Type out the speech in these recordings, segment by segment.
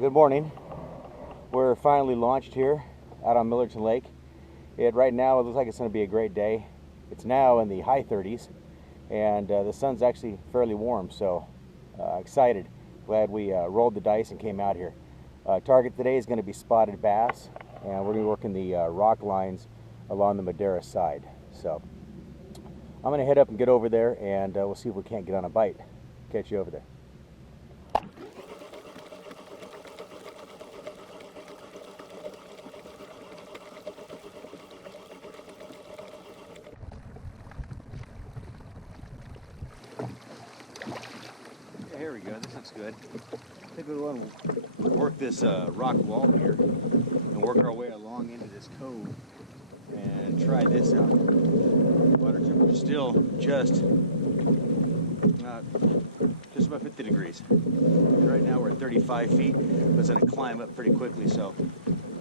Well, good morning. We're finally launched here out on Millerton Lake. Right now it looks like it's going to be a great day. It's now in the high 30s and the sun's actually fairly warm, so excited. Glad we rolled the dice and came out here. Target today is going to be spotted bass, and we're going to be working the rock lines along the Madeira side. So I'm going to head up and get over there, and we'll see if we can't get on a bite. Catch you over there. Here we go, this looks good. I think we want to work this rock wall here and work our way along into this cove and try this out. Water temperature is still just about 50 degrees. Right now we're at 35 feet, but it's going to climb up pretty quickly, so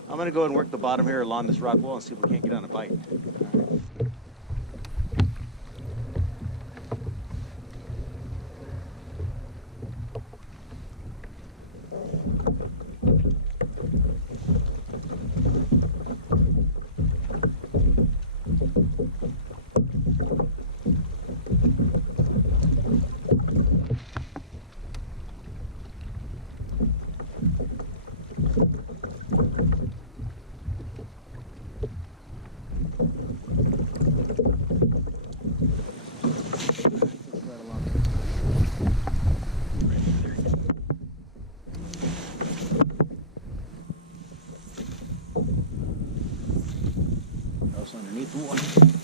I'm going to go and work the bottom here along this rock wall and see if we can't get on a bite. Underneath the water.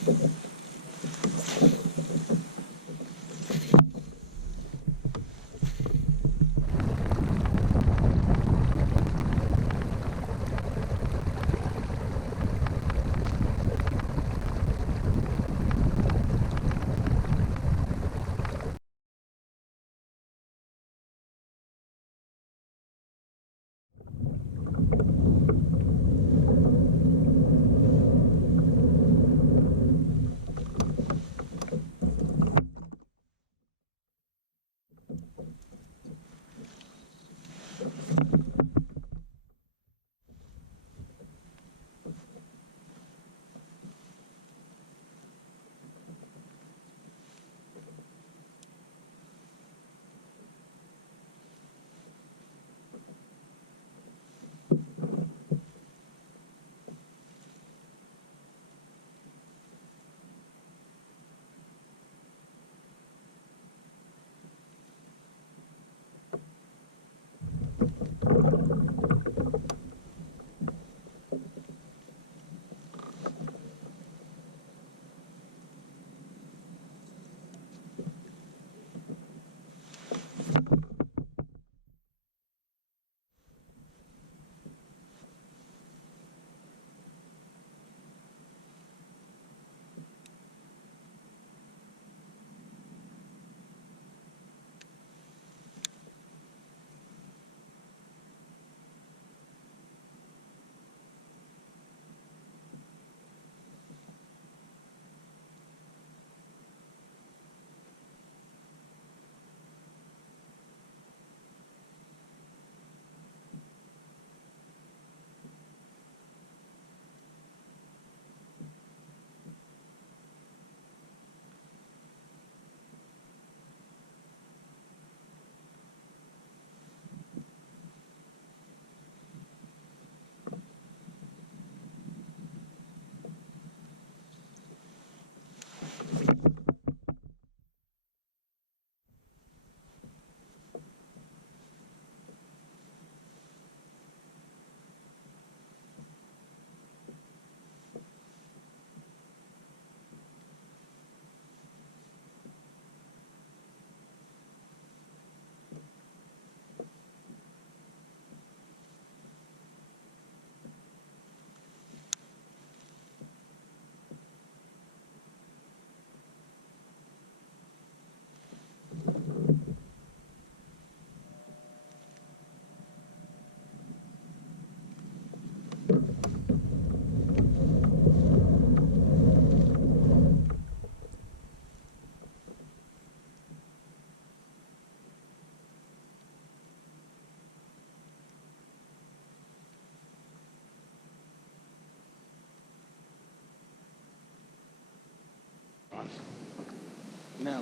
Now.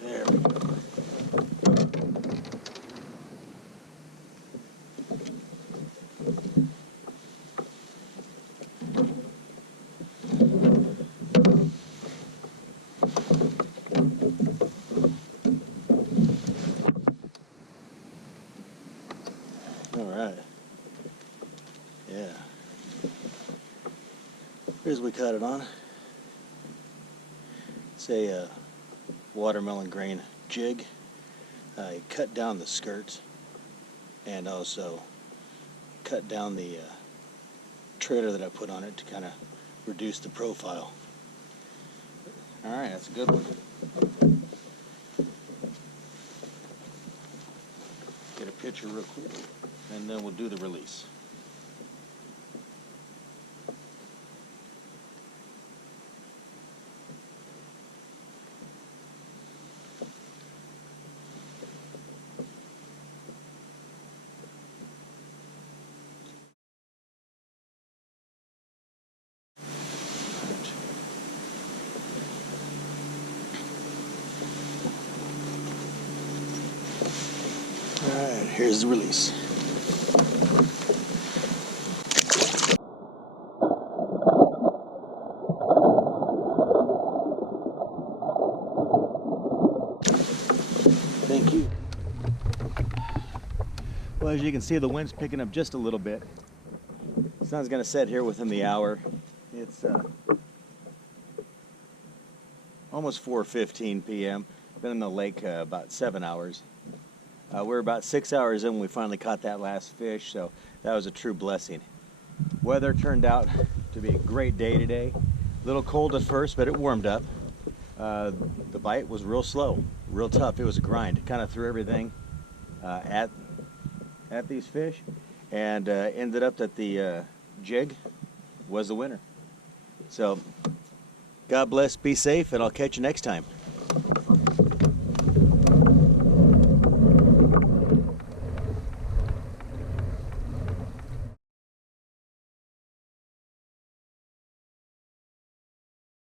There we go. All right. Yeah. Here's what we cut it on. It's a watermelon grain jig. I cut down the skirts and also cut down the trailer that I put on it to kind of reduce the profile. All right, that's a good one. Get a picture real quick, and then we'll do the release. Alright, here's the release. Thank you. Well, as you can see, the wind's picking up just a little bit. The sun's going to set here within the hour. It's almost 4:15 p.m. Been in the lake about 7 hours. We're about 6 hours in when we finally caught that last fish, so that was a true blessing. Weather turned out to be a great day today. A little cold at first, but it warmed up. The bite was real slow, real tough. It was a grind. Kind of threw everything at these fish, and ended up that the jig was the winner. So, God bless, be safe, and I'll catch you next time.